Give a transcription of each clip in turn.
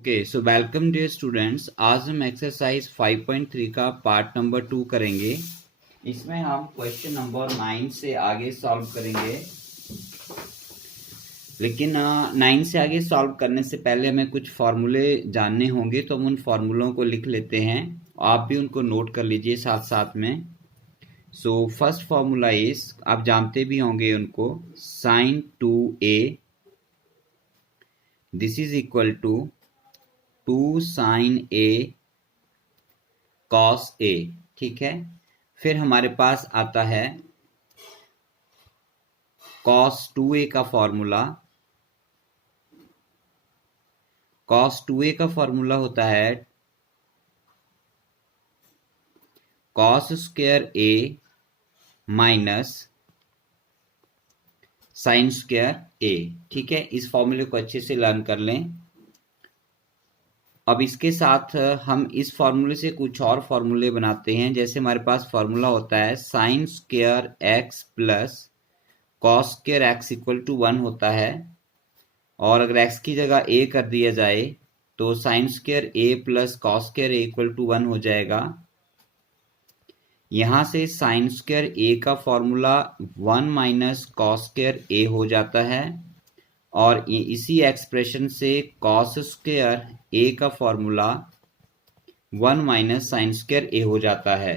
Okay so welcome dear students. आज हम exercise 5.3 का पार्ट नंबर 2 करेंगे। इसमें हम क्वेश्चन नंबर 9 से आगे सॉल्व करेंगे, लेकिन 9 से आगे सॉल्व करने से पहले हमें कुछ फार्मूले जानने होंगे, तो हम उन फार्मूलों को लिख लेते हैं। आप भी उनको नोट कर लीजिए साथ साथ में। सो फर्स्ट फार्मूला इज, आप जानते भी होंगे उनको, sin 2a this is equal to 2 sin a cos a। ठीक है, फिर हमारे पास आता है cos 2a का फॉर्मूला। cos 2a का फॉर्मूला होता है cos square a minus sine square a। ठीक है, इस फॉर्मूले को अच्छे से लर्न कर लें। अब इसके साथ हम इस फॉर्मूले से कुछ और फॉर्मूले बनाते हैं। जैसे हमारे पास फॉर्मूला होता है sine square x plus cos square x equal to 1 होता है, और अगर x की जगह a कर दिया जाए तो sine square a plus cos square a equal to 1 हो जाएगा। यहां से साइन स्क्वायर a का formula 1 minus cos square a हो जाता है, और इसी एक्सप्रेशन से कॉस स्क्वायर a का formula 1 minus sine square a हो जाता है।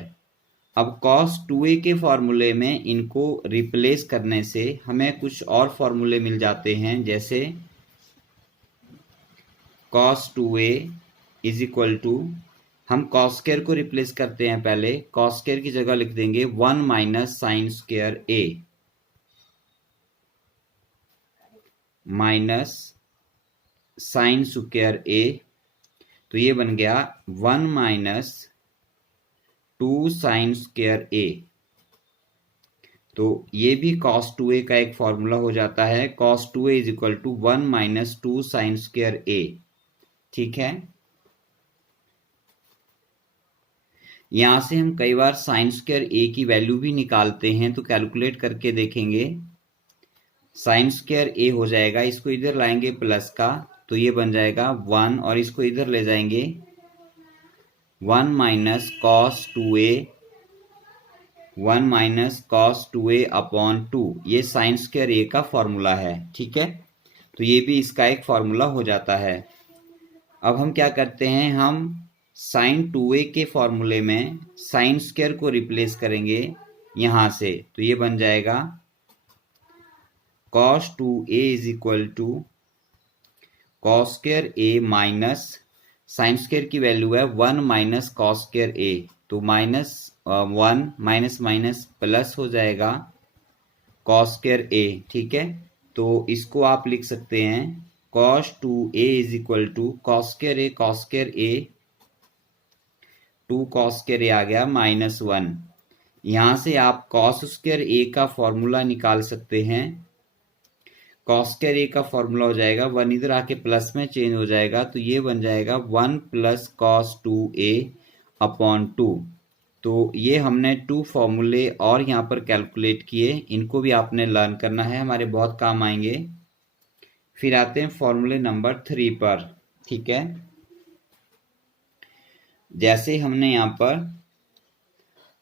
अब cos 2a के फॉर्मूले में इनको रिप्लेस करने से हमें कुछ और फॉर्मूले मिल जाते हैं। जैसे cos 2a is equal to, हम cos स्क्वायर को रिप्लेस करते हैं। पहले cos स्क्वायर की जगह लिख देंगे 1 minus sine square a minus sine square a, तो ये बन गया 1 माइनस 2 साइन स्क्वायर a। तो ये भी cos 2a का एक फॉर्मूला हो जाता है। cos 2a is equal to 1 minus 2 sine square a। ठीक है, यहां से हम कई बार साइन स्क्वायर a की वैल्यू भी निकालते हैं, तो कैलकुलेट करके देखेंगे। साइन स्क्वायर a हो जाएगा, इसको इधर लाएंगे प्लस का, तो ये बन जाएगा 1, और इसको इधर ले जाएंगे 1 minus cos 2a 1 minus cos 2a upon 2, ये साइन स्क्वायर a का फॉर्मूला है। ठीक है, तो ये भी इसका एक फॉर्मूला हो जाता है। अब हम क्या करते हैं, हम साइन 2a के फॉर्मूले में साइन स्क्वायर को रिप्लेस करेंगे यहां से, तो ये बन जाएगा cos 2a is equal to cos square a minus sine square की वैल्यू है 1 माइनस कॉस स्क्वायर a, तो माइनस 1 माइनस माइनस प्लस हो जाएगा cos स्क्वायर a। ठीक है, तो इसको आप लिख सकते हैं cos 2a is equal to cos square a 2 cos square a आ गया माइनस 1। यहां से आप cos स्क्वायर a का फॉर्मूला निकाल सकते हैं। cos स्क्वायर a का फॉर्मूला हो जाएगा 1 इधर आके प्लस में चेंज हो जाएगा, तो ये बन जाएगा 1 प्लस cos 2a अपॉन 2। तो ये हमने 2 फॉर्मूले और यहाँ पर कैलकुलेट किए, इनको भी आपने लर्न करना है, हमारे बहुत काम आएंगे। फिर आते हैं फॉर्मूले नंबर 3 पर। ठीक है, जैसे हमने यहाँ पर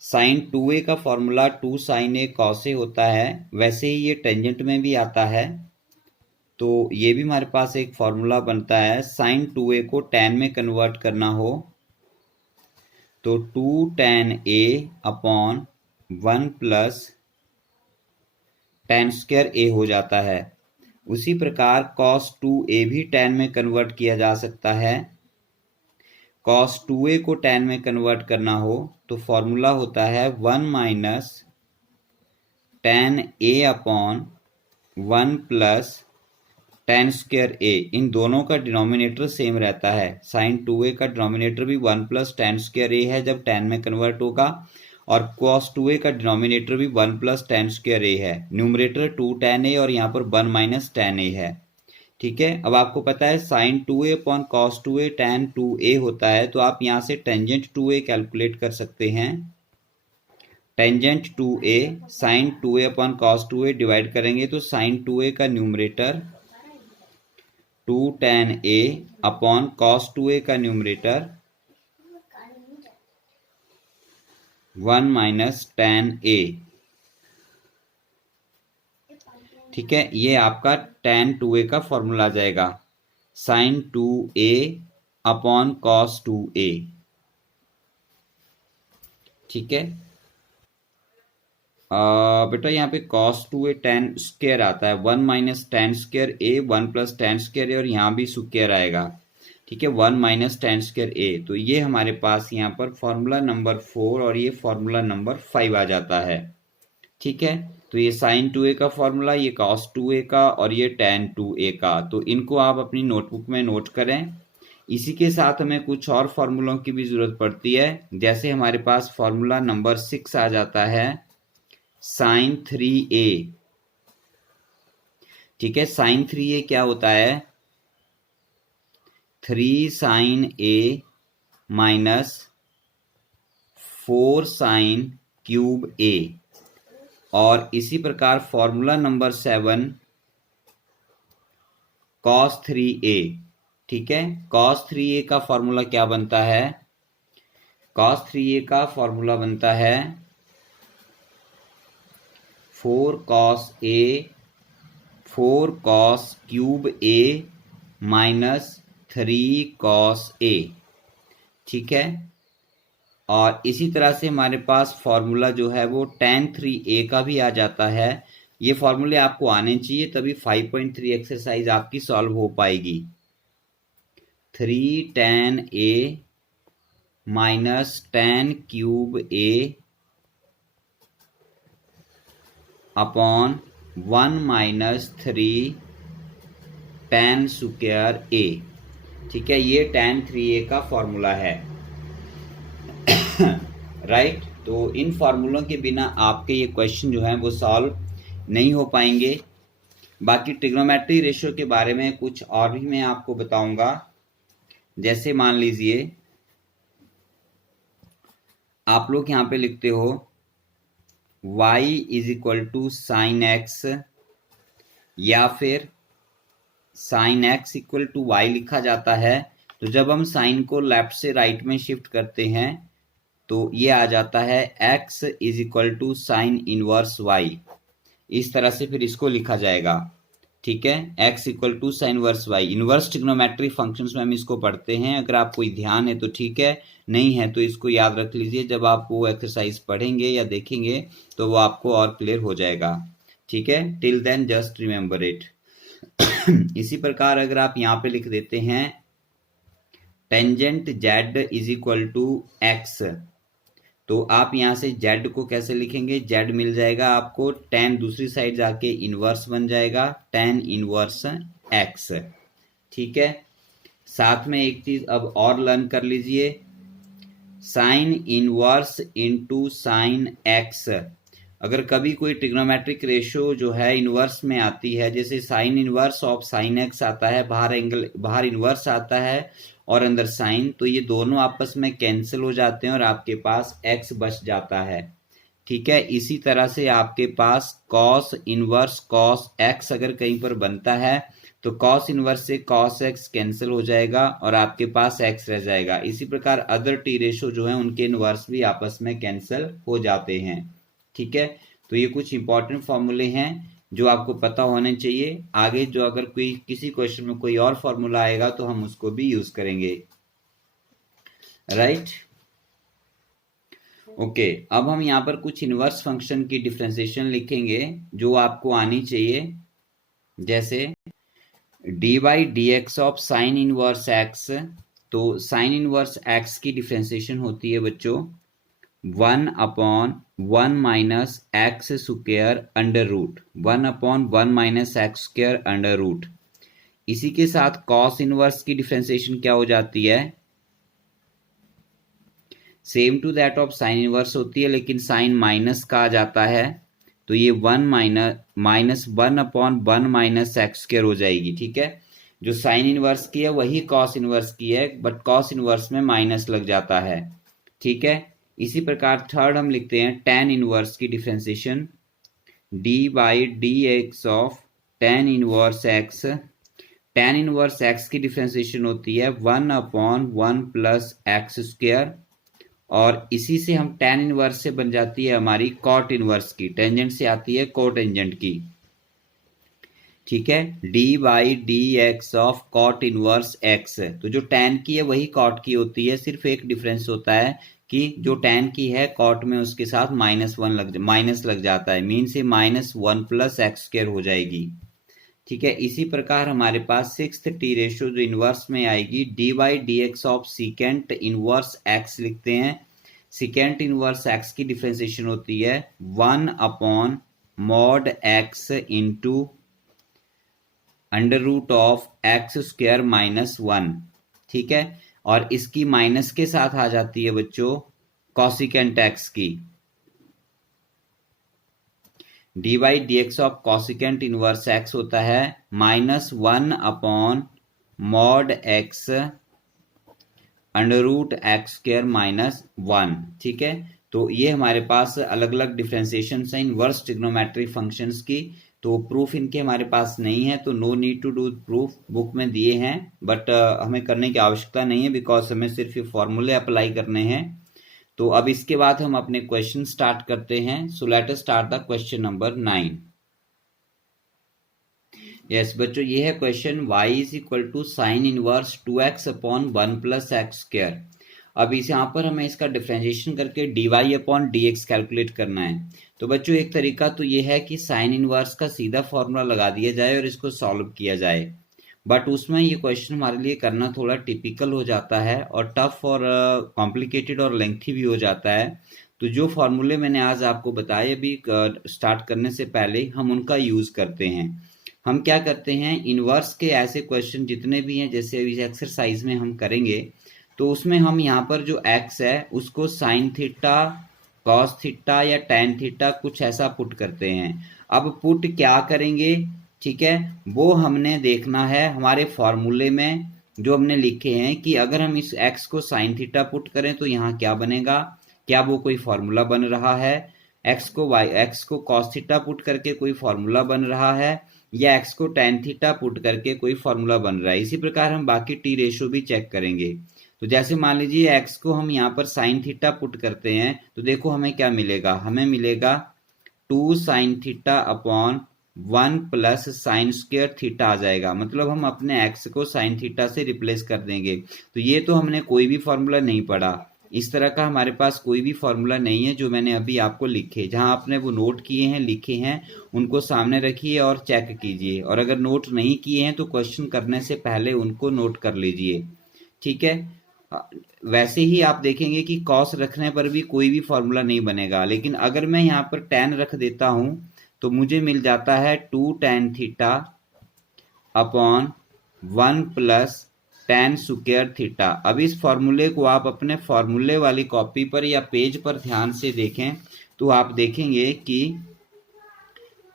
साइन 2a का formula 2 sine a cos a होता है, वैसे ही ये टेंजेंट में भी आता है। तो ये भी हमारे पास एक फॉर्मूला बनता है, साइन 2a को tan में कन्वर्ट करना हो तो 2 tan a upon 1 plus tan square a हो जाता है। उसी प्रकार cos 2a भी tan में कन्वर्ट किया जा सकता है। cos 2a को tan में कन्वर्ट करना हो तो फॉर्मूला होता है 1 minus tan a upon 1 plus tan square a। इन दोनों का डिनोमिनेटर सेम रहता है। साइन 2a का डिनोमिनेटर भी 1 प्लस tan स्क्वायर a है जब tan में कन्वर्ट होगा, और cos 2a का डिनोमिनेटर भी 1 प्लस tan स्क्वायर a है। न्यूमरेटर 2 tan a और यहाँ पर 1 माइनस tan a है। ठीक है, अब आपको पता है sign 2a upon cos 2a tan 2a होता है, तो आप यहाँ से टेंजेंट 2a कैलकुलेट कर सकते हैं। Tangent 2a sine 2a upon cos 2a divide करेंगे तो साइन 2a का numerator tan A upon cos 2A का न्यूमरेटर 1 माइनस tan A। ठीक है, ये आपका tan 2A का फॉर्मूला आ जाएगा, sin 2A upon cos 2A। ठीक है, बेटा यहाँ पे cos 2A tan स्क्वायर आता है, 1 minus tan square A 1 plus tan square A, और यहाँ भी स्क्वायर आएगा। ठीक है, 1 माइनस tan स्क्वायर A। तो ये हमारे पास यहाँ पर फॉर्मूला नंबर 4 और ये फॉर्मूला नंबर 5 आ जाता है। ठीक है, तो ये sin 2A का फॉर्मूला, ये cos 2A का, और ये tan 2A का। तो इनको आप अपनी नोटबुक में नोट करें। इसी के साथ हमें कुछ और फॉर्मूलों की भी जरूरत पड़ती है, जैसे हमारे पास फॉर्मूला नंबर 6 आ जाता है sin 3A। ठीक है, sin 3A क्या होता है, 3 sin A minus 4 sin cube A। और इसी प्रकार फॉर्मूला नंबर 7 cos 3A। ठीक है, cos 3A का फॉर्मूला क्या बनता है, cos 3A का फॉर्मूला बनता है 4 cos cube A minus 3 cos A। ठीक है, और इसी तरह से हमारे पास फॉर्मूला जो है वो tan 3A का भी आ जाता है। ये फॉर्मूले आपको आने चाहिए, तभी 5.3 एक्सरसाइज आपकी सॉल्व हो पाएगी। 3 tan A minus tan cube A upon 1 minus 3 tan square A। ठीक है, ये tan 3A का फॉर्मूला है। राइट, तो इन फॉर्मूलों के बिना आपके ये क्वेश्चन जो हैं वो सॉल्व नहीं हो पाएंगे। बाकी ट्रिग्नोमेट्री रेशियो के बारे में कुछ और भी मैं आपको बताऊंगा। जैसे मान लीजिए आप लोग यहाँ पे लिखते हो y is equal to sine x, या फिर sine x equal to y लिखा जाता है। तो जब हम साइन को लेफ्ट से राइट में शिफ्ट करते हैं तो ये आ जाता है x is equal to sine inverse y। इस तरह से फिर इसको लिखा जाएगा। ठीक है, x equal to sine inverse y। Inverse trigonometry functions में हम इसको पढ़ते हैं, अगर आपको ध्यान है तो ठीक है, नहीं है तो इसको याद रख लीजिए। जब आप वो एक्सरसाइज पढ़ेंगे या देखेंगे तो वो आपको और क्लियर हो जाएगा। ठीक है, till then just remember it. इसी प्रकार अगर आप यहाँ पे लिख देते हैं tangent z is equal to x, तो आप यहां से z को कैसे लिखेंगे, z मिल जाएगा आपको, tan दूसरी साइड जाके इनवर्स बन जाएगा, tan इनवर्स x। ठीक है, साथ में एक चीज अब और लर्न कर लीजिए, sine inverse into sine x। अगर कभी कोई ट्रिग्नोमेट्रिक रेशियो जो है इनवर्स में आती है, जैसे sine inverse of sine x आता है, बाहर इनवर्स आता है और अंदर साइन, तो ये दोनों आपस में कैंसिल हो जाते हैं और आपके पास x बच जाता है। ठीक है, इसी तरह से आपके पास cos इनवर्स cos x अगर कहीं पर बनता है तो cos इनवर्स से cos x कैंसिल हो जाएगा और आपके पास x रह जाएगा। इसी प्रकार अदर टी रेशो जो है उनके इनवर्स भी आपस में कैंसिल हो जाते हैं। ठीक है, तो ये कुछ इंपॉर्टेंट फॉर्मूले हैं जो आपको पता होने चाहिए। आगे जो अगर कोई किसी क्वेश्चन में कोई और फॉर्मूला आएगा तो हम उसको भी यूज करेंगे। राइट, ओके, अब हम यहाँ पर कुछ इनवर्स फंक्शन की डिफरेंशिएशन लिखेंगे जो आपको आनी चाहिए। जैसे dy dx of sine inverse x, तो साइन इनवर्स x की डिफरेंशिएशन होती है बच्चों 1 upon 1 minus x square under root, 1 upon 1 minus x square under root. इसी के साथ कॉस इनवर्स की डिफरेंशिएशन क्या हो जाती है, same to that of sine inverse होती है, लेकिन साइन माइनस का आ जाता है, तो ये 1 minus 1 upon 1 minus x square हो जाएगी। ठीक है, जो साइन इनवर्स की है वही कॉस इनवर्स की है, बट कॉस इनवर्स में माइनस लग जाता है। ठीक है, इसी प्रकार थर्ड हम लिखते हैं tan इनवर्स की differentiation dy dx of tan inverse x, tan inverse x की डिफरेंशिएशन होती है 1/1 प्लस एक्स स्क्वायर, और इसी से हम tan इनवर्स से बन जाती है हमारी cot इनवर्स की, टेंजेंट से आती है कोटेंजेंट की, ठीक है। D by d x of cot inverse x, तो जो tan की है वही cot की होती है, सिर्फ एक डिफरेंस होता है कि जो tan की है cot में उसके साथ माइनस लग जाता है, मीन से -1 प्लस एक्स स्क्वायर हो जाएगी, ठीक है। इसी प्रकार हमारे पास सिक्स्थ टी रेशियो जो इनवर्स में आएगी, d by d x of secant inverse x लिखते हैं। सीकेंट इनवर्स एक्स की डिफरेंशिएशन होती है 1/mod x into under root of x square -1, ठीक है। और इसकी माइनस के साथ आ जाती है बच्चों कॉसिकेंट एक्स की, d by d x of cosecant inverse x होता है -1/mod x under root x square -1, ठीक है। तो ये हमारे पास अलग अलग डिफरेंशिएशन है इनवर्स ट्रिग्नोमेट्रिक फंक्शंस की, तो प्रूफ इनके हमारे पास नहीं है, तो no need to do proof, book में दिए हैं बट हमें करने की आवश्यकता नहीं है, बिकॉज हमें सिर्फ ये फॉर्मूले अप्लाई करने हैं। तो अब इसके बाद हम अपने क्वेश्चन स्टार्ट करते हैं। So let us start the question number 9। Yes बच्चों, ये है question y is equal to sine inverse 2x upon 1 plus x square. अब इस यहाँ पर हमें इसका डिफरेंशिएशन करके dy अपॉन dx कैलकुलेट करना है। तो बच्चों एक तरीका तो ये है कि साइन इनवर्स का सीधा फॉर्मूला लगा दिया जाए और इसको सॉल्व किया जाए, बट उसमें ये क्वेश्चन हमारे लिए करना थोड़ा टिपिकल हो जाता है और टफ और कॉम्प्लिकेटेड और लेंथी भी हो जाता है। तो जो फॉर्मूले मैंने आज आपको बताए अभी स्टार्ट करने से पहले, हम उनका यूज करते हैं। हम क्या करते हैं, इनवर्स के ऐसे क्वेश्चन जितने भी हैं, जैसे इस एक्सरसाइज में हम करेंगे, तो उसमें हम यहाँ पर जो x है उसको साइन थीटा, कॉस थीटा या टैन थीटा कुछ ऐसा पुट करते हैं। अब पुट क्या करेंगे, ठीक है, वो हमने देखना है हमारे फॉर्मूले में जो हमने लिखे हैं कि अगर हम इस x को साइन थीटा पुट करें तो यहाँ क्या बनेगा, क्या वो कोई फॉर्मूला बन रहा है, x को कॉस थीटा पुट करके कोई फॉर्मूला बन रहा है, या x को टैन थीटा पुट करके कोई फॉर्मूला बन रहा है। इसी प्रकार हम बाकी टी रेशियो भी चेक करेंगे। तो जैसे मान लीजिए x को हम यहाँ पर साइन थीटा पुट करते हैं, तो देखो हमें क्या मिलेगा, हमें मिलेगा 2 sine theta upon 1 plus sine square theta आ जाएगा, मतलब हम अपने x को साइन थीटा से रिप्लेस कर देंगे। तो ये तो हमने कोई भी फॉर्मूला नहीं पढ़ा, इस तरह का हमारे पास कोई भी फॉर्मूला नहीं है जो मैंने अभी आपको लिखे। जहां आपने वो नोट किए हैं, लिखे हैं, उनको सामने रखिए और चेक कीजिए, और अगर नोट नहीं किए हैं तो क्वेश्चन करने से पहले उनको नोट कर लीजिए, ठीक है। वैसे ही आप देखेंगे कि कॉस रखने पर भी कोई भी फॉर्मूला नहीं बनेगा, लेकिन अगर मैं यहाँ पर टैन रख देता हूं तो मुझे मिल जाता है 2 tan theta upon 1 plus tan square theta. अब इस फॉर्मूले को आप अपने फॉर्मूले वाली कॉपी पर या पेज पर ध्यान से देखें तो आप देखेंगे कि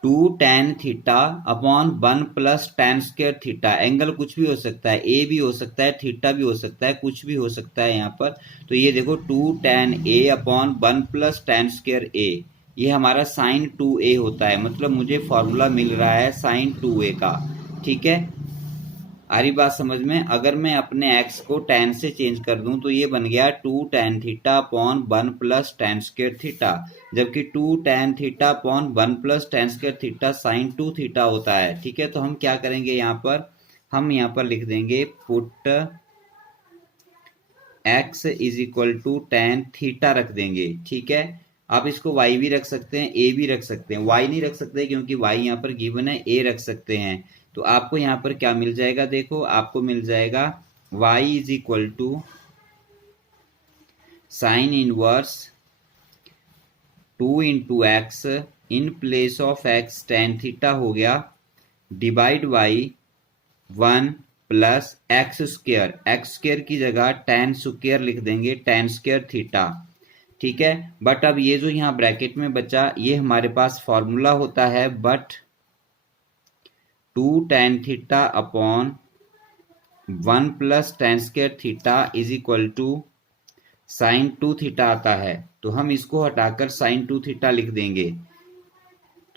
2 tan theta upon 1 plus tan square theta, angle कुछ भी हो सकता है, ए भी हो सकता है, थीटा भी हो सकता है, कुछ भी हो सकता है यहाँ पर। तो ये देखो 2 tan A upon 1 plus tan square ए, ये हमारा साइन 2a होता है, मतलब मुझे फॉर्मूला मिल रहा है साइन 2a का, ठीक है। आ रही बात समझ में। अगर मैं अपने x को tan से चेंज कर दूं तो ये बन गया 2 tan theta upon 1 plus tan square theta, जबकि 2 tan theta upon 1 plus tan square theta sine 2 theta होता है, ठीक है। तो हम क्या करेंगे यहाँ पर, हम यहाँ पर लिख देंगे put x is equal to tan theta रख देंगे, ठीक है। आप इसको y भी रख सकते हैं, a भी रख सकते हैं, y नहीं रख सकते क्योंकि y यहाँ पर गिवन है, a रख सकते हैं। तो आपको यहाँ पर क्या मिल जाएगा, देखो आपको मिल जाएगा y is equal to sine inverse 2 into x, in place of x tan theta हो गया, divide by 1 plus x square की जगह tan स्क्वायर लिख देंगे, tan स्क्वायर थीटा, ठीक है। बट अब ये जो यहाँ ब्रैकेट में बचा ये हमारे पास फॉर्मूला होता है, but 2 tan theta upon 1 plus tan square theta is equal to sine 2 theta आता है। तो हम इसको हटाकर साइन 2 थीटा लिख देंगे,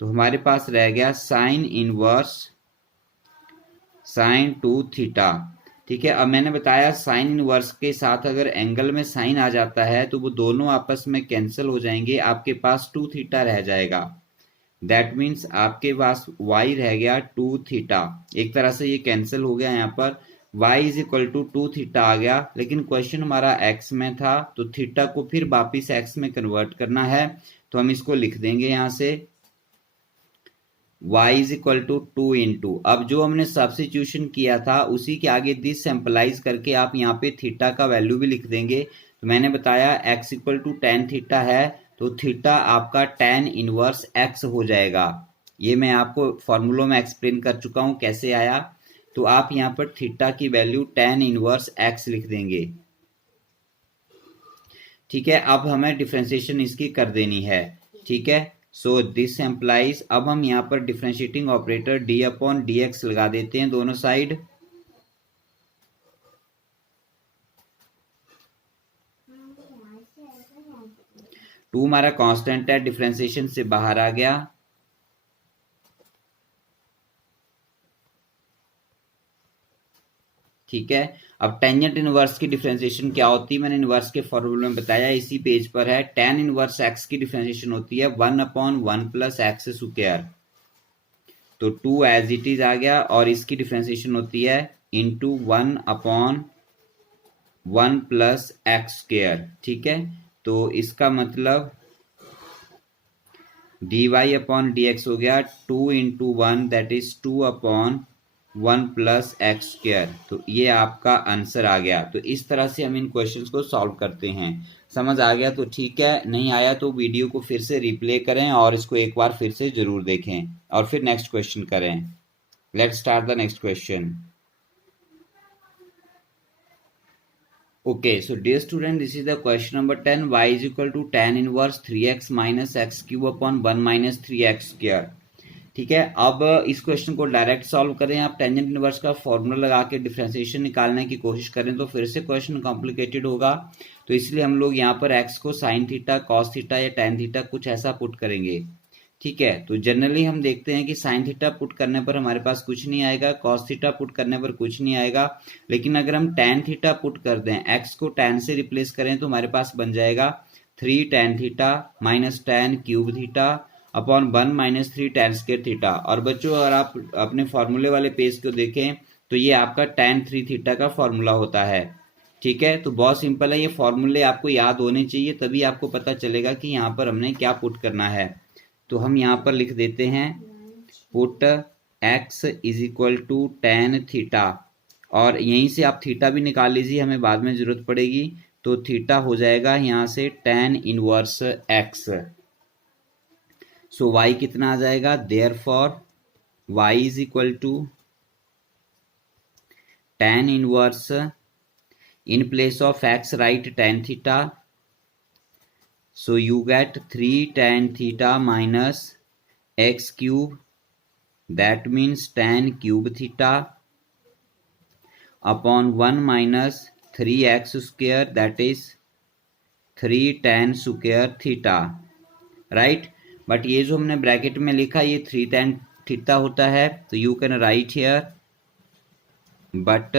तो हमारे पास रह गया साइन इनवर्स साइन 2 थीटा। ठीक है, अब मैंने बताया साइन इनवर्स के साथ अगर एंगल में साइन आ जाता है तो वो दोनों आपस में कैंसिल हो जाएंगे, आपके पास 2 थीटा रह जाएगा। दैट मीन्स आपके पास y रह गया 2 थीटा। एक तरह से ये कैंसिल हो गया, यहाँ पर y is equal to 2 theta आ गया, लेकिन क्वेश्चन हमारा x में था तो थीटा को फिर वापिस x में कन्वर्ट करना है, तो हम इसको लिख देंगे यहाँ से y is equal to 2 into, अब जो हमने सब्स्टिट्यूशन किया था उसी के आगे दिस सिंपलाइज करके आप यहाँ पे थीटा का वैल्यू भी लिख देंगे। तो मैंने बताया x equal to tan theta है, तो थीटा आपका टेन इनवर्स x हो जाएगा। ये मैं आपको फॉर्मूलों में एक्सप्लेन कर चुका हूं कैसे आया। तो आप यहाँ पर थीटा की वैल्यू टेन इनवर्स x लिख देंगे। ठीक है, अब हमें डिफ्रेंशिएशन इसकी कर देनी है। ठीक है, सो दिस एम्प्लाइज, अब हम यहाँ पर differentiating operator D upon d x लगा देते हैं दोनों साइड। टू हमारा कांस्टेंट है, डिफ्रेंशिएशन से बाहर आ गया। ठीक है, अब टेंजेंट इनवर्स की डिफरेंशिएशन क्या होती है मैंने इनवर्स के फॉर्मूले में बताया, इसी पेज पर है। टेन इनवर्स एक्स की डिफरेंशिएशन होती है 1/1 प्लस एक्स स्क्वायर, तो 2 एज इट इज आ गया, और इसकी डिफरेंशिएशन होती है इंटू 1/1 प्लस एक्स स्क्वायर। ठीक है, तो इसका मतलब dy अपॉन dx हो गया 2 into 1 that is 2/1 plus x square. तो ये आपका आंसर आ गया। तो इस तरह से हम इन क्वेश्चंस को सॉल्व करते हैं। समझ आ गया तो ठीक है, नहीं आया तो वीडियो को फिर से रिप्ले करें और इसको एक बार फिर से जरूर देखें और फिर नेक्स्ट क्वेश्चन करें। Let's start the next question. Okay, so dear student, this is the question number 10. Y is equal to tan inverse 3x minus x cube upon 1 minus 3x square. ठीक है, अब इस क्वेश्चन को direct solve करें। आप tangent inverse का formula लगा के डिफरेंशिएशन निकालने की कोशिश करें तो फिर से क्वेश्चन कॉम्प्लिकेटेड होगा, तो इसलिए हम लोग यहाँ पर x को साइन थीटा, कॉस थीटा या टेन थीटा कुछ ऐसा पुट करेंगे। ठीक है, तो जनरली हम देखते हैं कि साइन थीटा पुट करने पर हमारे पास कुछ नहीं आएगा, कॉस थीटा पुट करने पर कुछ नहीं आएगा, लेकिन अगर हम टेन थीटा पुट कर दें, एक्स को टेन से रिप्लेस करें तो हमारे पास बन जाएगा 3 tan theta minus tan cube theta upon 1 minus 3 ten square theta. और बच्चों अगर आप अपने फॉर्मूले वाले पेज को देखें तो ये आपका टेन 3 थीटा का फॉर्मूला होता है। ठीक है, तो बहुत सिंपल है, ये फॉर्मूले आपको याद होने चाहिए, तभी आपको पता चलेगा कि यहाँ पर हमने क्या पुट करना है। तो हम यहाँ पर लिख देते हैं put x is equal to tan theta, और यहीं से आप थीटा भी निकाल लीजिए, हमें बाद में जरूरत पड़ेगी। तो थीटा हो जाएगा यहाँ से tan inverse x। So y कितना आ जाएगा, therefore y is equal to tan inverse, in place of x write tan theta, so you get 3 tan theta minus x cube, that means tan cube theta upon 1 minus 3x square, that is 3 tan square theta, right? But ये जो हमने bracket में लिखा ये 3 tan theta होता है, तो you can write here but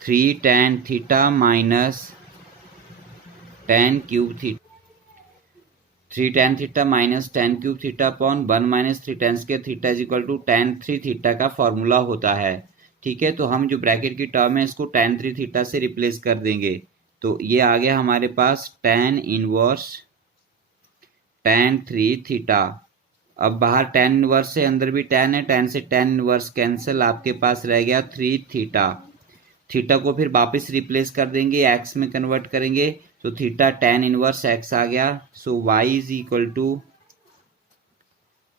3 tan theta minus tan cube theta, 3 tan theta minus tan cube theta upon 1 minus 3 tan square theta is equal to tan 3 theta का फॉर्मूला होता है। ठीक है, तो हम जो ब्रैकेट की टर्म है इसको tan 3 थीटा से रिप्लेस कर देंगे, तो ये आ गया हमारे पास tan इनवर्स tan 3 थीटा। अब बाहर tan इनवर्स से अंदर भी tan है, tan से tan इनवर्स कैंसिल, आपके पास रह गया 3 थीटा। थीटा को फिर वापस रिप्लेस कर देंगे, एक्स में कन्वर्ट करेंगे, तो थीटा टेन इनवर्स एक्स आ गया। So y is equal to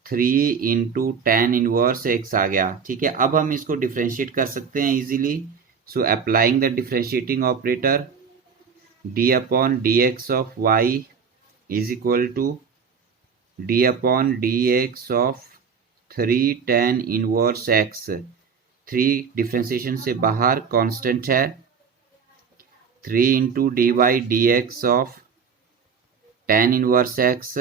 3 into tan inverse x आ गया। ठीक है, अब हम इसको डिफ्रेंशिएट कर सकते हैं easily. So applying the differentiating operator d upon d x of y is equal to d upon d x of 3 tan inverse x. 3 differentiation से बाहर कांस्टेंट है, 3 into d y d x of tan inverse x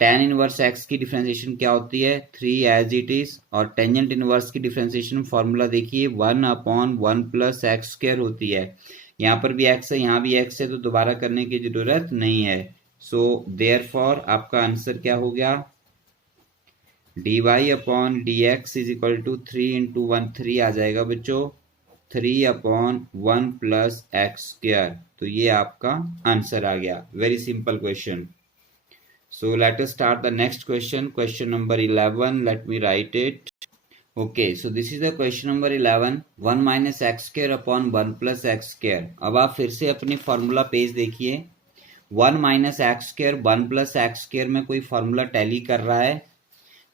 tan inverse x की differentiation क्या होती है 3 as it is, और tangent inverse की differentiation formula देखिए 1/1 प्लस एक्स स्क्वायर होती है। यहाँ पर भी x है, यहाँ भी x है, तो दोबारा करने की जरूरत नहीं है। सो देयरफॉर आपका आंसर क्या हो गया, dy/dx इज इक्वल टू 3 × 1 3 आ जाएगा बच्चों, 3/1 प्लस एक्स स्क्वायर। तो ये आपका आंसर आ गया। Very simple question. So let us start the next question. Question number 11. Let me write it. Okay, so this is the question number 11. 1 minus x square upon 1 plus x square. अब आप फिर से अपनी formula page देखिए। 1 minus x square 1 plus x square में कोई formula tally कर रहा है,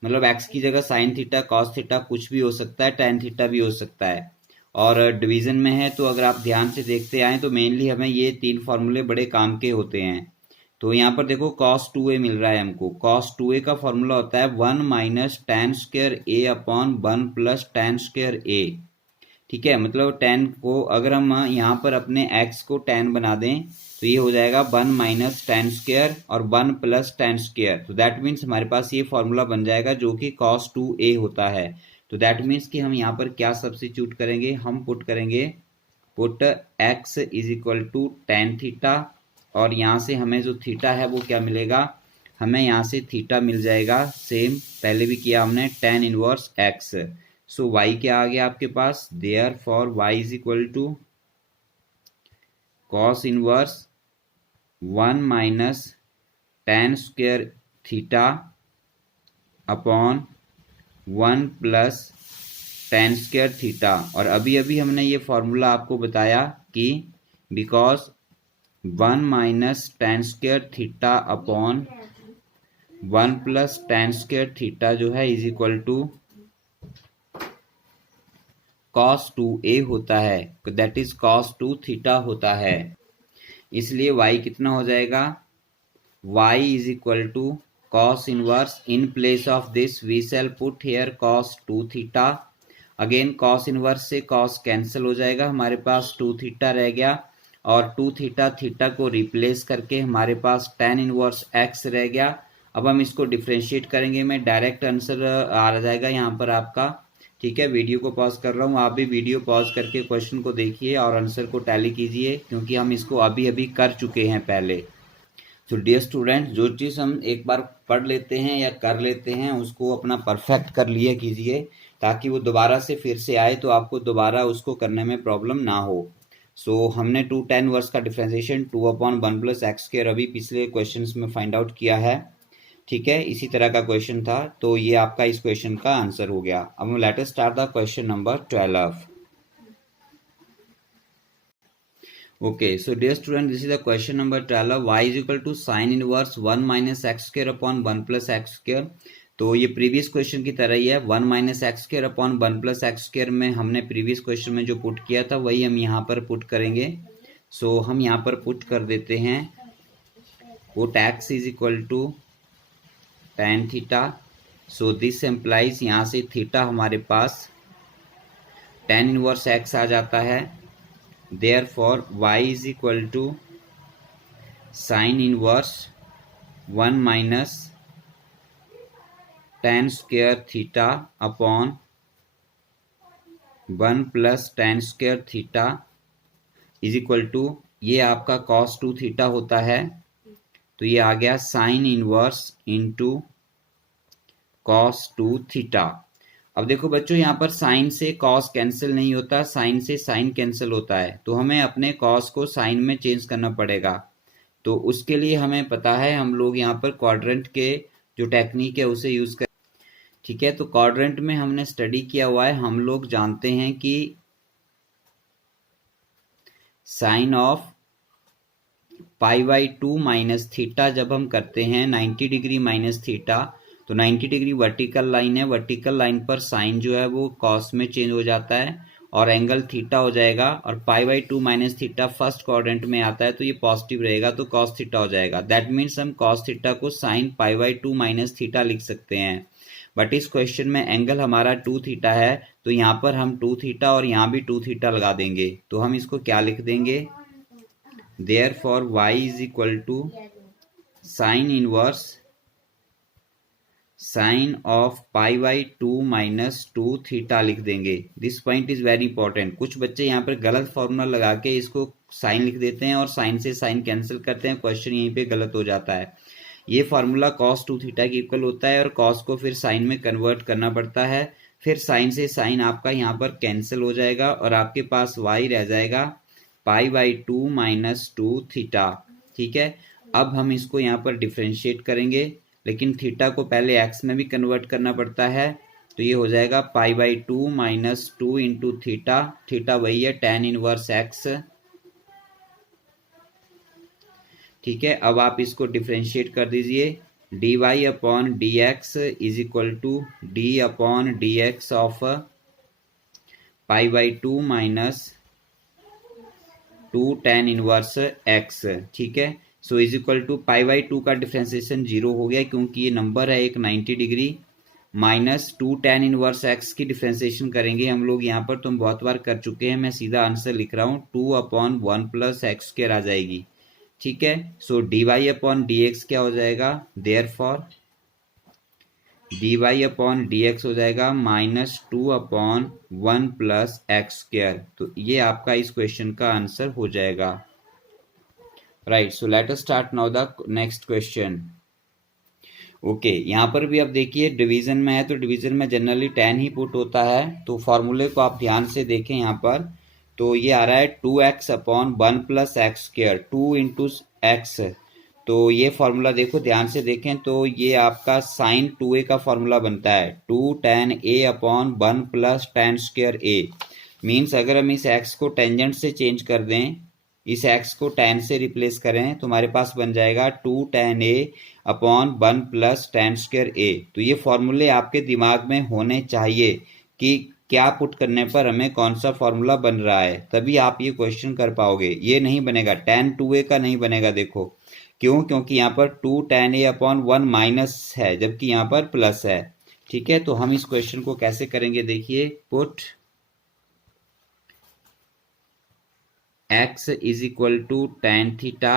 मतलब x की जगह साइन थीटा कॉस थीटा कुछ भी हो सकता है, टेन थीटा भी हो सकता है, और डिवीजन में है। तो अगर आप ध्यान से देखते आए तो मेनली हमें ये तीन फॉर्मूले बड़े काम के होते हैं। तो यहाँ पर देखो cos 2a मिल रहा है हमको। cos 2a का फॉर्मूला होता है 1 minus tan square a upon 1 plus tan square a। ठीक है, मतलब टेन को अगर हम यहाँ पर अपने x को टेन बना दें तो ये हो जाएगा 1 माइनस टेन स्क्वायर और 1 प्लस टेन स्क्वायर। तो दैट मीन्स हमारे पास ये फॉर्मूला बन जाएगा जो कि cos 2a होता है। तो दैट मीन्स कि हम यहाँ पर क्या सब्स्टिट्यूट करेंगे, हम पुट करेंगे put x is equal to tan theta, और यहाँ से हमें जो थीटा है वो क्या मिलेगा, हमें यहाँ से थीटा मिल जाएगा, सेम पहले भी किया हमने, tan inverse x। So y क्या आ गया आपके पास, therefore y is equal to cos inverse 1 minus tan square theta upon 1 plus tan square theta. और अभी अभी हमने ये फॉर्मूला आपको बताया कि because 1 minus tan square theta upon 1 plus tan square theta जो है is equal to cos 2a होता है, दैट इज cos 2 थीटा होता है। इसलिए y कितना हो जाएगा, y is equal to cos inverse, in place of this we shall put here cos 2 theta. Again cos inverse से cos कैंसिल हो जाएगा, हमारे पास 2 थीटा रह गया, और 2 थीटा थीटा को रिप्लेस करके हमारे पास tan इनवर्स x रह गया। अब हम इसको डिफ्रेंशिएट करेंगे, मैं डायरेक्ट आंसर आ जाएगा यहाँ पर आपका। ठीक है, वीडियो को पॉज कर रहा हूँ, आप भी वीडियो पॉज करके क्वेश्चन को देखिए और आंसर को टैली कीजिए, क्योंकि हम इसको अभी अभी कर चुके हैं पहले। तो डियर स्टूडेंट, जो चीज़ हम एक बार पढ़ लेते हैं या कर लेते हैं उसको अपना परफेक्ट कर लिया कीजिए, ताकि वो दोबारा से फिर से आए तो आपको दोबारा उसको करने में प्रॉब्लम ना हो। सो हमने 2 tan इनवर्स का डिफरेंशिएशन 2/1 प्लस एक्स स्क्वायर अभी पिछले क्वेश्चंस में फाइंड आउट किया है। ठीक है, इसी तरह का क्वेश्चन था, तो ये आपका इस क्वेश्चन का आंसर हो गया। अब late us start the question number 12। Okay, so dear student, this is the question number 12. Y is equal to sin inverse 1 minus x square upon 1 plus x square। तो ये प्रीवियस क्वेश्चन की तरह ही है, 1 minus x square upon 1 plus x square में हमने previous question में जो put किया था वही हम यहाँ पर पुट करेंगे। सो हम यहाँ पर पुट कर देते हैं, put x is equal to tan theta. So this implies, यहाँ से थीटा हमारे पास tan इनवर्स x आ जाता है, therefore y is equal to sin inverse 1 minus tan square theta upon 1 plus tan square theta is equal to, ये आपका cos 2 theta होता है, तो ये आ गया sin inverse into cos 2 theta. अब देखो बच्चों, यहाँ पर साइन से कॉस कैंसिल नहीं होता, साइन से साइन कैंसिल होता है, तो हमें अपने कॉस को साइन में चेंज करना पड़ेगा। तो उसके लिए हमें पता है, हम लोग यहाँ पर क्वाड्रेंट के जो टेक्निक है उसे यूज कर। ठीक है, तो क्वाड्रेंट में हमने स्टडी किया हुआ है, हम लोग जानते हैं कि साइन ऑफ π/2 माइनस थीटा जब हम करते हैं 90 डिग्री माइनस थीटा, तो 90 डिग्री वर्टिकल लाइन है, वर्टिकल लाइन पर साइन जो है वो कॉस में चेंज हो जाता है और एंगल थीटा हो जाएगा, और π/2 माइनस थीटा फर्स्ट क्वाड्रेंट में आता है तो ये पॉजिटिव रहेगा, तो कॉस थीटा हो जाएगा। दैट मीन्स हम कॉस थीटा को साइन π/2 माइनस थीटा लिख सकते हैं। बट इस क्वेश्चन में एंगल हमारा 2 थीटा है, तो यहाँ पर हम 2 थीटा और यहाँ भी 2 थीटा लगा देंगे, तो हम इसको क्या लिख देंगे, therefore y is equal to sine inverse sine of pi by 2 minus 2 theta लिख देंगे। This point is very important. कुछ बच्चे यहाँ पर गलत फॉर्मूला लगा के इसको साइन लिख देते हैं और साइन से साइन कैंसिल करते हैं, क्वेश्चन यहीं पे गलत हो जाता है। ये फार्मूला cos 2 थीटा के इक्वल होता है और cos को फिर साइन में कन्वर्ट करना पड़ता है, फिर साइन से साइन आपका यहाँ पर कैंसिल हो जाएगा और आपके पास y रह जाएगा पाई बाई 2 माइनस 2 थीटा। ठीक है, अब हम इसको यहाँ पर डिफ्रेंशिएट करेंगे, लेकिन थीटा को पहले x में भी कन्वर्ट करना पड़ता है, तो ये हो जाएगा pi by 2 minus 2 into theta. Theta वही है tan इनवर्स x। ठीक है, अब आप इसको डिफ्रेंशिएट कर दीजिए। D y upon d x is equal to d upon d x of pi by 2 minus 2 tan inverse x। ठीक है, so is equal to pi by 2 का डिफ्रेंसिएशन 0 हो गया क्योंकि ये नंबर है एक 90 degree, minus 2 tan inverse x की डिफ्रेंसिएशन करेंगे हम लोग यहाँ पर, तो हम बहुत बार कर चुके हैं, मैं सीधा आंसर लिख रहा हूँ 2 अपॉन 1 प्लस एक्स स्क्वायर आ जाएगी। ठीक है, so d y upon d x क्या हो जाएगा, therefore d y upon d x हो जाएगा minus 2 upon 1 plus x square. तो ये आपका इस क्वेश्चन का आंसर हो जाएगा। Right, so let us start now the next question. Okay, यहाँ पर भी अब देखिए डिवीजन में है, तो डिवीजन में जनरली tan ही पुट होता है, तो फॉर्मूले को आप ध्यान से देखें यहाँ पर, तो ये आ रहा है 2x upon 1 plus x square, 2 into x. तो ये फॉर्मूला देखो ध्यान से देखें, तो ये आपका साइन 2a का फॉर्मूला बनता है 2 tan a upon 1 plus tan square a। Means अगर हम इस x को टेंजेंट से चेंज कर दें, इस x को tan से रिप्लेस करें, तो हमारे पास बन जाएगा 2 tan a upon 1 plus tan square a। तो ये फॉर्मूले आपके दिमाग में होने चाहिए कि क्या पुट करने पर हमें कौन सा फॉर्मूला बन रहा है, तभी आप ये क्वेश्चन कर पाओगे। ये नहीं बनेगा, tan 2a का नहीं बनेगा। देखो क्यों, क्योंकि यहाँ पर 2 tan a अपॉन 1 माइनस है जबकि यहाँ पर प्लस है। ठीक है, तो हम इस क्वेश्चन को कैसे करेंगे, देखिए put x is equal to tan theta.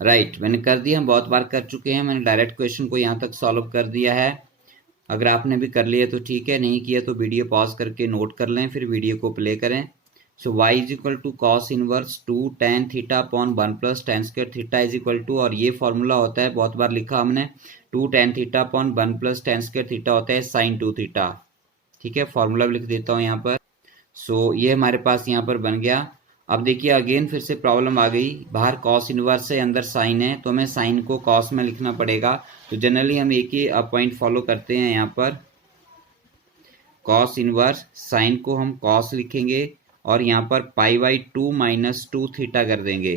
Right, मैंने कर दिया, हम बहुत बार कर चुके हैं, मैंने डायरेक्ट क्वेश्चन को यहाँ तक सॉल्व कर दिया है। अगर आपने भी कर लिया तो ठीक है, नहीं किया तो वीडियो पॉज करके नोट कर लें, फिर वीडियो को प्ले करें। So y is equal to cos inverse 2 tan theta upon 1 plus tan square theta is equal to, और ये फॉर्मूला होता है, बहुत बार लिखा हमने, 2 tan theta upon 1 plus tan square theta होता है साइन 2 थीटा। ठीक है, फॉर्मूला भी लिख देता हूँ यहाँ पर। सो ये हमारे पास यहाँ पर बन गया। अब देखिए अगेन फिर से प्रॉब्लम आ गई, बाहर कॉस इनवर्स है, अंदर साइन है, तो हमें साइन को कॉस में लिखना पड़ेगा। तो जनरली हम एक ही पॉइंट फॉलो करते हैं यहाँ पर, कॉस इनवर्स, साइन को हम कॉस लिखेंगे और यहाँ पर पाई बाई 2 माइनस 2 थीटा कर देंगे,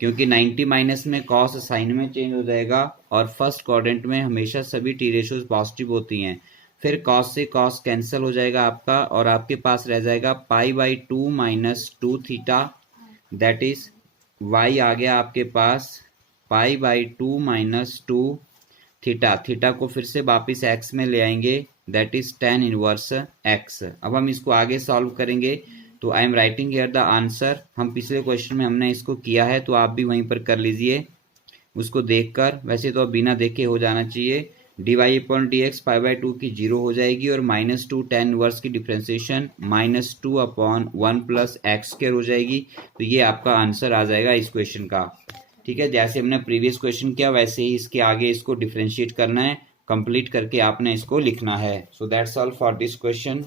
क्योंकि 90 माइनस में कॉस साइन में चेंज हो जाएगा और फर्स्ट क्वाड्रेंट में हमेशा सभी टी रेशियोज पॉजिटिव होती हैं। फिर कॉस से कॉस कैंसिल हो जाएगा आपका और आपके पास रह जाएगा pi by 2 minus 2 theta, that is y आ गया आपके पास pi by 2 minus 2 theta. Theta को फिर से वापिस x में ले आएंगे, दैट इज tan इनवर्स x। अब हम इसको आगे सॉल्व करेंगे, तो I am writing here the answer. हम पिछले क्वेश्चन में हमने इसको किया है, तो आप भी वहीं पर कर लीजिए उसको देखकर। वैसे तो अब बिना देखे हो जाना चाहिए। D y upon d x pi by 2 की 0 हो जाएगी और माइनस 2 tan इनवर्स की differentiation minus 2 upon 1 plus x square हो जाएगी। तो ये आपका आंसर आ जाएगा इस क्वेश्चन का। ठीक है, जैसे हमने प्रीवियस क्वेश्चन किया वैसे ही इसके आगे इसको डिफ्रेंशिएट करना है, कंप्लीट करके आपने इसको लिखना है। So that's all for this question.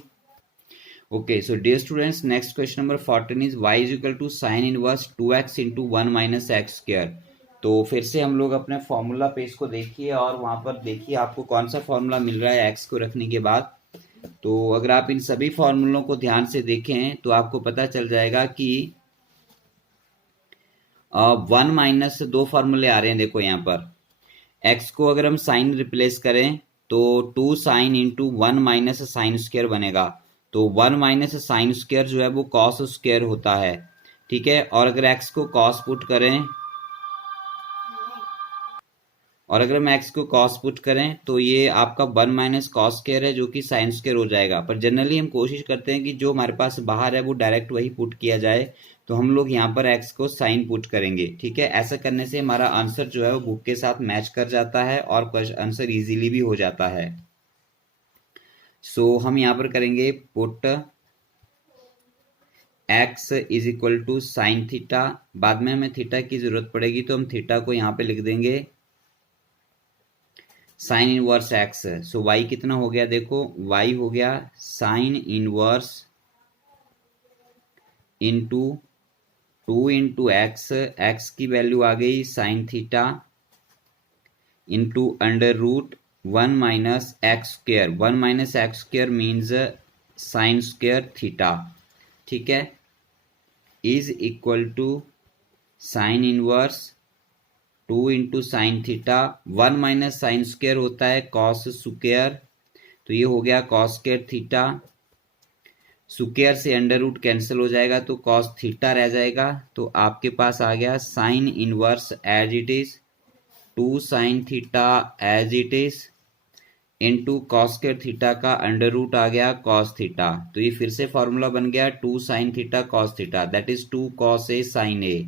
Okay, so dear students, next question number 14 is y is equal to sine inverse 2x into 1 minus x square. तो फिर से हम लोग अपने फॉर्मूला पे इसको देखिए और वहां पर देखिए आपको कौन सा फॉर्मूला मिल रहा है x को रखने के बाद। तो अगर आप इन सभी फॉर्मूलों को ध्यान से देखें तो आपको पता चल जाएगा कि 1 माइनस 2 फॉर्मूले आ रहे हैं। देखो यहाँ पर x को अगर हम साइन रिप्लेस करें तो 2 sine into 1 minus sine square बनेगा। तो 1 माइनस साइन स्क्वायर जो है वो कॉस स्क्वायर होता है। ठीक है, और अगर x को कॉस पुट करें और अगर हम x को cos पुट करें तो ये आपका 1 माइनस कॉस स्क्वायर है जो कि साइन स्क्वायर हो जाएगा। पर जनरली हम कोशिश करते हैं कि जो हमारे पास बाहर है वो डायरेक्ट वही पुट किया जाए, तो हम लोग यहाँ पर x को साइन पुट करेंगे। ठीक है, ऐसा करने से हमारा आंसर जो है वो बुक के साथ मैच कर जाता है और आंसर इजीली भी हो जाता है। सो हम यहाँ पर करेंगे put x is equal to sine theta. बाद में हमें थीटा की जरूरत पड़ेगी तो हम थीटा को यहाँ पे लिख देंगे sine inverse x। So y कितना हो गया, देखो y हो गया sine inverse into 2 into x की वैल्यू आ गई sine theta into under root 1 minus x square. 1 minus x square means sine square theta. ठीक है, is equal to sine inverse 2 into sine theta. 1 minus sine square होता है cos square, तो ये हो गया कॉस स्क्वायर थीटा। स्क्वायर से under root cancel हो जाएगा तो कॉस थीटा रह जाएगा। तो आपके पास आ गया sine inverse as it is 2 sine theta as it is into cos square theta का अंडर रूट आ गया कॉस थीटा। तो ये फिर से फॉर्मूला बन गया 2 sine theta cos theta, that is 2 cos a sine a.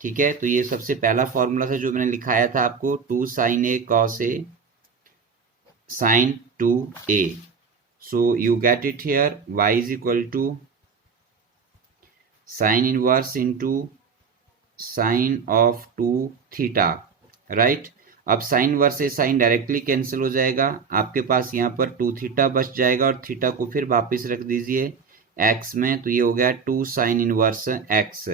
ठीक है, तो ये सबसे पहला फॉर्मूला था जो मैंने लिखाया था आपको, 2 sine a cos a sine 2a। So you get it here, y is equal to sine inverse into sine of 2 theta, right. अब sine versus sine directly cancel हो जाएगा, आपके पास यहाँ पर 2 थीटा बच जाएगा और थीटा को फिर वापस रख दीजिए x में, तो ये हो गया 2 sine inverse x।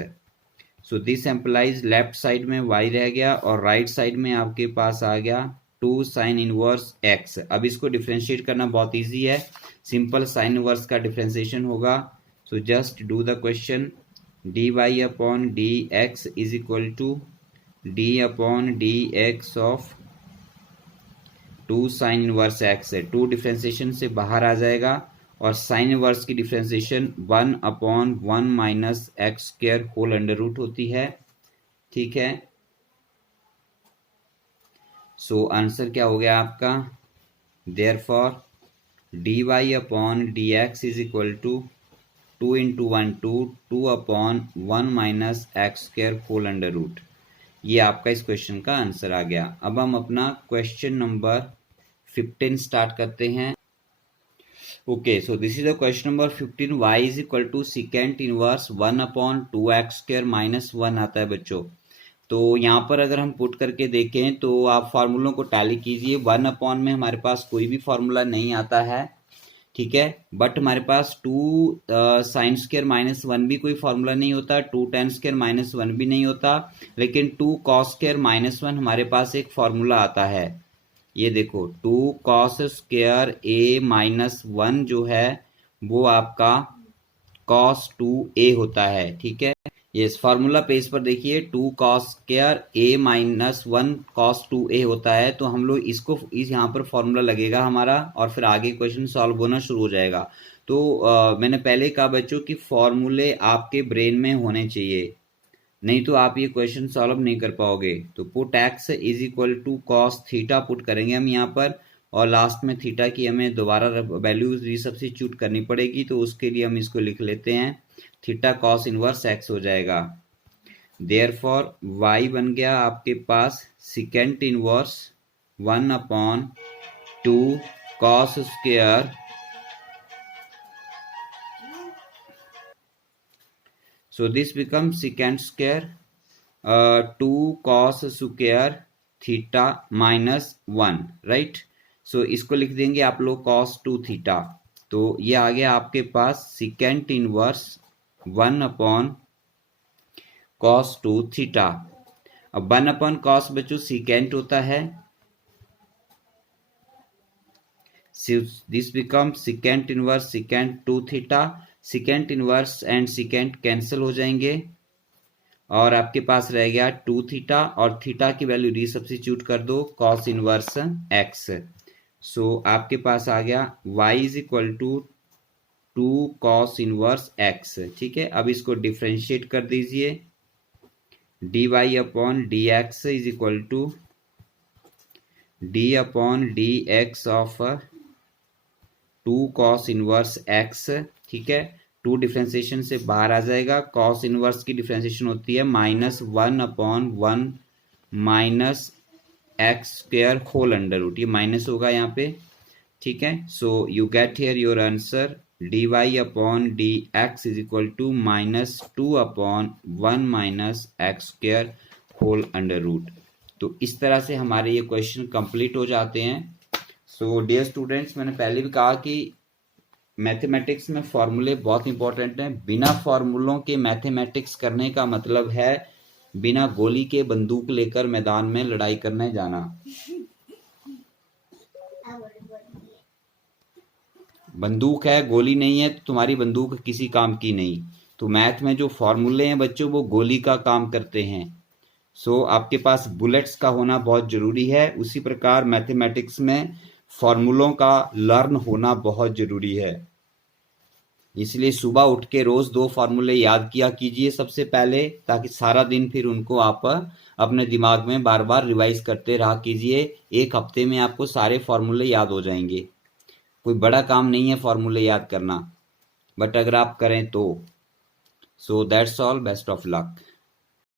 So this employees left side में y रह गया और राइट साइड में आपके पास आ गया 2 साइन इनवर्स x। अब इसको डिफ्रेंशिएट करना बहुत इजी है, सिंपल साइन इनवर्स का डिफ्रेंशिएशन होगा। So just do the question, dy upon dx is equal to d upon dx of 2 sine inverse x है। 2 डिफ्रेंशिएशन से बाहर आ जाएगा और साइन इनवर्स की differentiation 1 upon 1 minus x square whole under root होती है। ठीक है, सो आंसर क्या हो गया आपका, therefore dy upon dx is equal to 2 into 1 2 upon 1 minus x square whole under root. ये आपका इस क्वेश्चन का आंसर आ गया। अब हम अपना क्वेश्चन नंबर 15 स्टार्ट करते हैं। Okay, so this is the question number 15, y is equal to secant inverse 1 upon 2x square minus 1 आता है बच्चों। तो यहाँ पर अगर हम पुट करके देखें तो आप फार्मूलों को टैली कीजिए। 1 अपॉन में हमारे पास कोई भी फार्मूला नहीं आता है, ठीक है, बट हमारे पास 2 साइन स्क्वायर माइनस 1 भी कोई फार्मूला नहीं होता, 2 टेन स्क्वायर माइनस 1 भी नहीं होता, लेकिन 2 कॉस स्क्वायर माइनस 1 हमारे पास एक फार्मूला आता है। ये देखो 2 कॉस स्क्वायर ए माइनस 1 जो है वो आपका कॉस 2a होता है। ठीक है, ये फार्मूला पेज पर देखिए 2 कॉस स्क्वायर ए माइनस 1 कॉस 2a होता है। तो हम लोग इसको इस यहाँ पर फॉर्मूला लगेगा हमारा और फिर आगे क्वेश्चन सॉल्व होना शुरू हो जाएगा। तो मैंने पहले कहा बच्चों कि फॉर्मूले आपके ब्रेन में होने चाहिए, नहीं तो आप ये क्वेश्चन सॉल्व नहीं कर पाओगे। तो put x is equal to cos theta put करेंगे हम यहाँ पर, और लास्ट में थीटा की हमें दोबारा वैल्यू रिसब्स्टिट्यूट करनी पड़ेगी, तो उसके लिए हम इसको लिख लेते हैं थीटा कॉस इनवर्स x हो जाएगा। देयरफॉर y बन गया आपके पास secant inverse 1 upon 2 cos square, so this becomes secant square 2 cos square theta minus 1, right। so इसको लिख देंगे आप लोग cos 2 थीटा। तो ये आ गया आपके पास secant inverse 1 upon cos 2 theta. अब 1 अपॉन cos बच्चों secant होता है, this becomes secant inverse secant 2 theta. Secant inverse and secant cancel हो जाएंगे और आपके पास रह गया 2 थीटा, और थीटा की वैल्यू रीसब्स्टिट्यूट कर दो कॉस इनवर्स x। सो आपके पास आ गया y is equal to 2 cos inverse x। ठीक है, अब इसको डिफ्रेंशिएट कर दीजिए, dy upon dx is equal to d upon d x of 2 cos inverse x, ठीक है। 2 डिफ्रेंसिएशन से बाहर आ जाएगा। कॉस इनवर्स की डिफ्रेंसिएशन होती है -1/1 minus x square whole under root, ये माइनस होगा यहाँ पे, ठीक है। So you get here your answer dy upon d x is equal to -2/1 minus x square whole under root. तो इस तरह से हमारे ये क्वेश्चन कंप्लीट हो जाते हैं। सो डियर स्टूडेंट्स, मैंने पहले भी कहा कि मैथमेटिक्स में फॉर्मूले बहुत इंपॉर्टेंट हैं। बिना फॉर्मूलों के मैथमेटिक्स करने का मतलब है बिना गोली के बंदूक लेकर मैदान में लड़ाई करने जाना। बंदूक है, गोली नहीं है, तो तुम्हारी बंदूक किसी काम की नहीं। तो मैथ में जो फॉर्मूले हैं बच्चों, वो गोली का काम करते हैं। सो आपके पास बुलेट्स का होना बहुत जरूरी है। उसी प्रकार मैथमेटिक्स में फॉर्मूलों का लर्न होना बहुत जरूरी है। इसलिए सुबह उठ के रोज 2 फॉर्मूले याद किया कीजिए सबसे पहले, ताकि सारा दिन फिर उनको आप अपने दिमाग में बार बार रिवाइज करते रहा कीजिए। 1 हफ्ते में आपको सारे फॉर्मूले याद हो जाएंगे। कोई बड़ा काम नहीं है फॉर्मूले याद करना, बट अगर आप करें तो। सो that's all, best of luck.